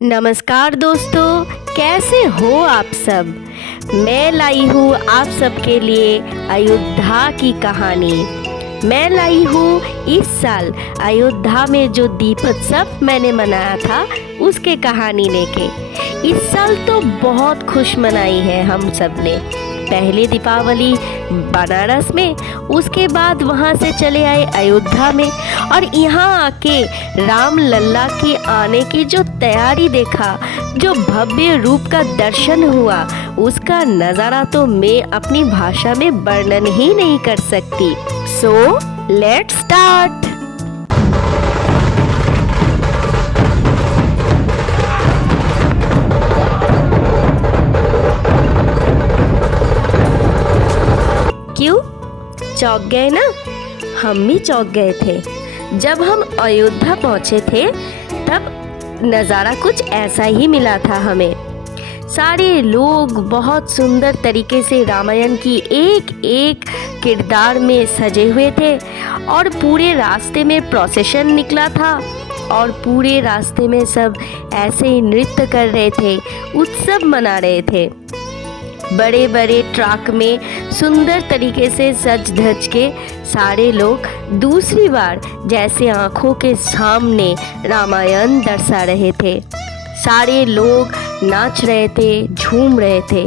नमस्कार दोस्तों, कैसे हो आप सब। मैं लाई हूँ आप सबके लिए अयोध्या की कहानी। मैं लाई हूँ इस साल अयोध्या में जो दीपोत्सव मैंने मनाया था उसके कहानी लेके। इस साल तो बहुत खुश मनाई है हम सब ने। पहले दीपावली बनारस में, उसके बाद वहाँ से चले आए अयोध्या में, और यहाँ आके राम लल्ला के आने की जो तैयारी देखा, जो भव्य रूप का दर्शन हुआ, उसका नज़ारा तो मैं अपनी भाषा में वर्णन ही नहीं कर सकती। So let's start. क्यों चौंक गए ना? हम भी चौंक गए थे। जब हम अयोध्या पहुंचे थे तब नज़ारा कुछ ऐसा ही मिला था हमें। सारे लोग बहुत सुंदर तरीके से रामायण की एक एक किरदार में सजे हुए थे, और पूरे रास्ते में प्रोसेशन निकला था, और पूरे रास्ते में सब ऐसे ही नृत्य कर रहे थे, उत्सव मना रहे थे। बड़े बड़े ट्रक में सुंदर तरीके से सज धज के सारे लोग दूसरी बार जैसे आँखों के सामने रामायण दर्शा रहे थे। सारे लोग नाच रहे थे, झूम रहे थे,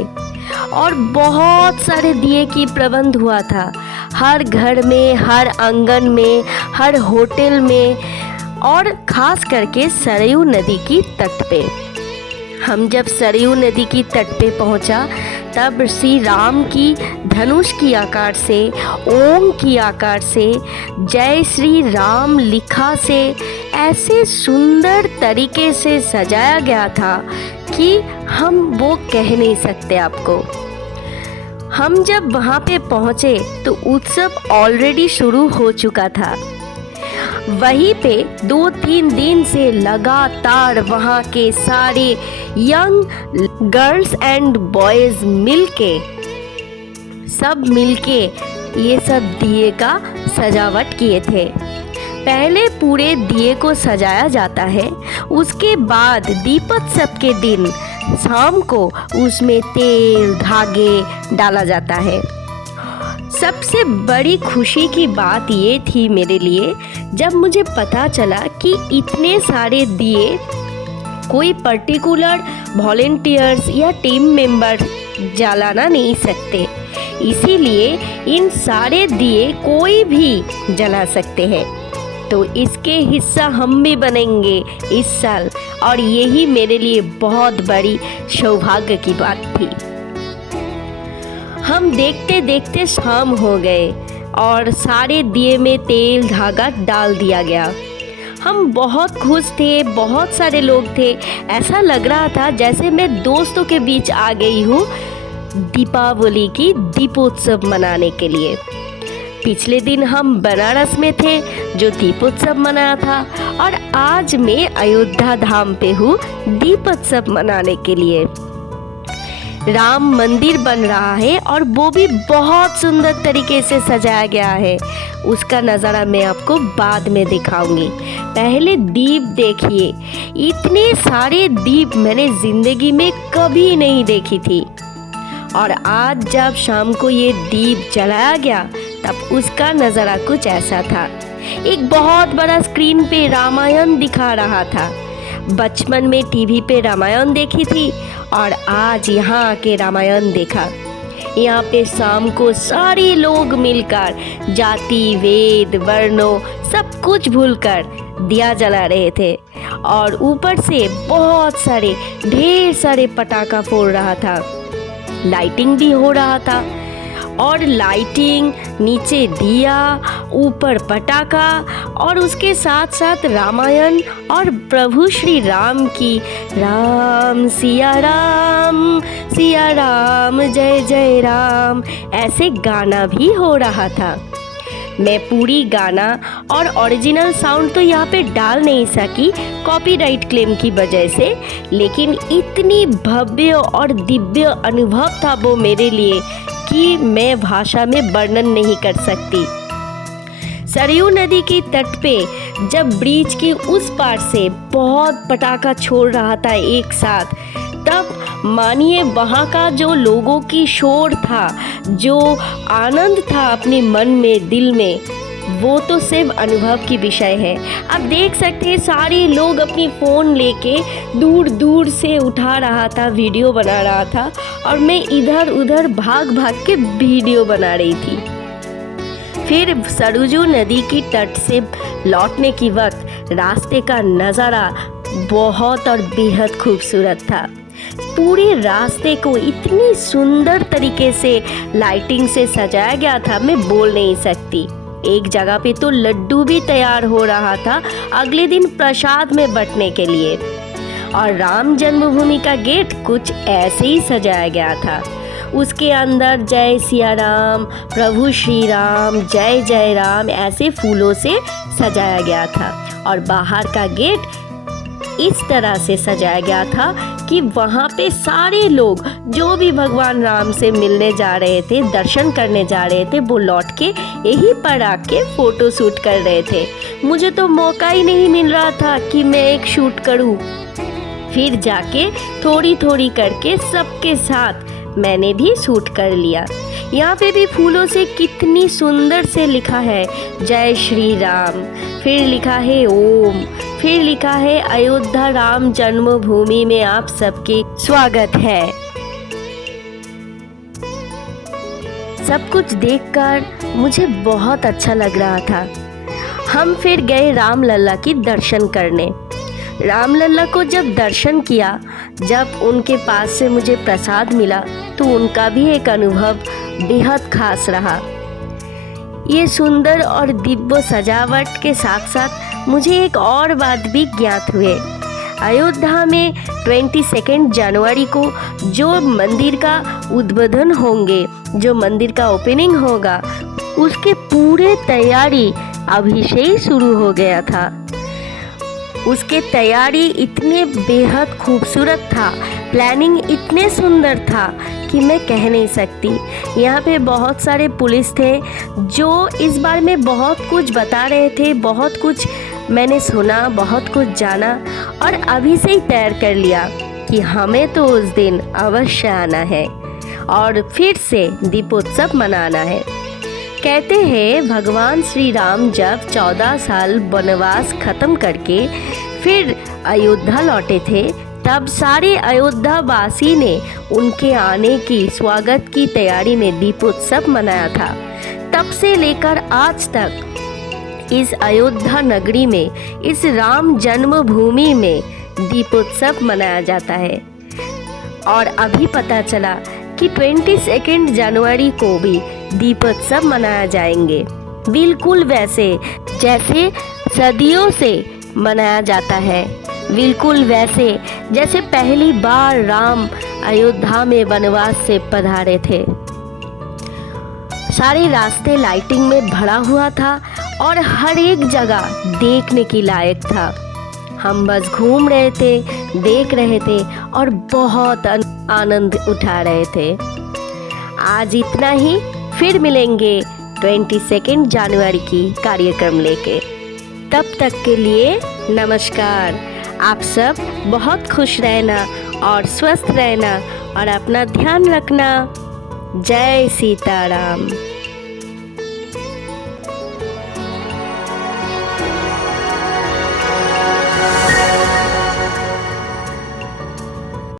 और बहुत सारे दिए की प्रबंध हुआ था। हर घर में, हर आंगन में, हर होटल में, और ख़ास करके सरयू नदी की तट पे। हम जब सरयू नदी की तट पे पहुंचा तब श्री राम की धनुष की आकार से, ओम की आकार से, जय श्री राम लिखा से ऐसे सुंदर तरीके से सजाया गया था कि हम वो कह नहीं सकते आपको। हम जब वहाँ पे पहुँचे तो उत्सव ऑलरेडी शुरू हो चुका था। वहीं पे 2-3 दिन से लगातार वहाँ के सारे यंग गर्ल्स एंड बॉयज़ मिलके ये सब दिए का सजावट किए थे। पहले पूरे दिए को सजाया जाता है, उसके बाद दीपोत्सव के दिन शाम को उसमें तेल धागे डाला जाता है। सबसे बड़ी खुशी की बात ये थी मेरे लिए जब मुझे पता चला कि इतने सारे दिए कोई पर्टिकुलर वॉलेंटियर्स या टीम मेंबर जलाना नहीं सकते, इसीलिए इन सारे दिए कोई भी जला सकते हैं। तो इसके हिस्सा हम भी बनेंगे इस साल, और यही मेरे लिए बहुत बड़ी सौभाग्य की बात थी। हम देखते देखते शाम हो गए और सारे दिए में तेल धागा डाल दिया गया। हम बहुत खुश थे, बहुत सारे लोग थे। ऐसा लग रहा था जैसे मैं दोस्तों के बीच आ गई हूँ दीपावली की दीपोत्सव मनाने के लिए। पिछले दिन हम बनारस में थे जो दीपोत्सव मनाया था, और आज मैं अयोध्या धाम पे हूँ दीपोत्सव मनाने के लिए। राम मंदिर बन रहा है और वो भी बहुत सुंदर तरीके से सजाया गया है। उसका नज़ारा मैं आपको बाद में दिखाऊंगी। पहले दीप देखिए, इतने सारे दीप मैंने ज़िंदगी में कभी नहीं देखी थी, और आज जब शाम को ये दीप जलाया गया तब उसका नज़ारा कुछ ऐसा था। एक बहुत बड़ा स्क्रीन पे रामायण दिखा रहा था। बचपन में टीवी पे रामायण देखी थी और आज यहाँ आके रामायण देखा। यहाँ पे शाम को सारे लोग मिलकर जाति वेद वर्णों सब कुछ भूलकर दिया जला रहे थे, और ऊपर से बहुत सारे ढेर सारे पटाखा फोड़ रहा था। लाइटिंग भी हो रहा था, और लाइटिंग, नीचे दिया, ऊपर पटाखा, और उसके साथ साथ रामायण और प्रभु श्री राम की राम सिया राम जय जय राम ऐसे गाना भी हो रहा था। मैं पूरी गाना और ओरिजिनल साउंड तो यहाँ पे डाल नहीं सकी कॉपीराइट क्लेम की वजह से, लेकिन इतनी भव्य और दिव्य अनुभव था वो मेरे लिए कि मैं भाषा में वर्णन नहीं कर सकती। सरयू नदी की तट पे जब ब्रिज की उस पार से बहुत पटाखा छोड़ रहा था एक साथ, तब मानिए वहाँ का जो लोगों की शोर था, जो आनंद था अपने मन में, दिल में, वो तो सिर्फ अनुभव की विषय है। आप देख सकते हैं सारे लोग अपनी फ़ोन लेके दूर दूर से उठा रहा था, वीडियो बना रहा था, और मैं इधर उधर भाग भाग के वीडियो बना रही थी। फिर सरयू नदी की तट से लौटने की वक्त रास्ते का नज़ारा बहुत और बेहद खूबसूरत था। पूरे रास्ते को इतनी सुंदर तरीके से लाइटिंग से सजाया गया था, मैं बोल नहीं सकती। एक जगह पे तो लड्डू भी तैयार हो रहा था अगले दिन प्रसाद में बंटने के लिए। और राम जन्मभूमि का गेट कुछ ऐसे ही सजाया गया था। उसके अंदर जय सिया राम, प्रभु श्री राम, जय जय राम ऐसे फूलों से सजाया गया था। और बाहर का गेट इस तरह से सजाया गया था कि वहाँ पे सारे लोग जो भी भगवान राम से मिलने जा रहे थे, दर्शन करने जा रहे थे, वो लौट के यहीं पर आके फ़ोटो शूट कर रहे थे। मुझे तो मौका ही नहीं मिल रहा था कि मैं एक शूट करूँ। फिर जाके थोड़ी थोड़ी करके सबके साथ मैंने भी शूट कर लिया। यहाँ पे भी फूलों से कितनी सुंदर से लिखा है जय श्री राम, फिर लिखा है ओम, फिर लिखा है अयोध्या राम जन्मभूमि में आप सबके स्वागत है। सब कुछ देखकर मुझे बहुत अच्छा लग रहा था। हम फिर गए रामलला की दर्शन करने। रामलला को जब दर्शन किया, जब उनके पास से मुझे प्रसाद मिला, तो उनका भी एक अनुभव बेहद खास रहा। ये सुंदर और दिव्य सजावट के साथ साथ मुझे एक और बात भी ज्ञात हुए। अयोध्या में 22 जनवरी को जो मंदिर का उद्বোधन होंगे, जो मंदिर का ओपनिंग होगा, उसके पूरे तैयारी अभी से ही शुरू हो गया था। उसके तैयारी इतने बेहद खूबसूरत था, प्लानिंग इतने सुंदर था कि मैं कह नहीं सकती। यहाँ पे बहुत सारे पुलिस थे जो इस बारे में बहुत कुछ बता रहे थे, बहुत कुछ मैंने सुना, बहुत कुछ जाना, और अभी से ही तैयार कर लिया कि हमें तो उस दिन अवश्य आना है और फिर से दीपोत्सव मनाना है। कहते हैं भगवान श्री राम जब 14 साल वनवास खत्म करके फिर अयोध्या लौटे थे, तब सारे अयोध्या वासी ने उनके आने की स्वागत की तैयारी में दीपोत्सव मनाया था। तब से लेकर आज तक इस अयोध्या नगरी में, इस राम जन्मभूमि में दीपोत्सव मनाया जाता है। और अभी पता चला कि 22 जनवरी को भी दीपोत्सव मनाया जाएंगे, बिल्कुल वैसे जैसे सदियों से मनाया जाता है, बिल्कुल वैसे जैसे पहली बार राम अयोध्या में वनवास से पधारे थे। सारे रास्ते लाइटिंग में भरा हुआ था और हर एक जगह देखने की लायक था। हम बस घूम रहे थे, देख रहे थे और बहुत आनंद उठा रहे थे। आज इतना ही, फिर मिलेंगे 22 जनवरी की कार्यक्रम लेके। तब तक के लिए नमस्कार। आप सब बहुत खुश रहना और स्वस्थ रहना और अपना ध्यान रखना। जय सीताराम।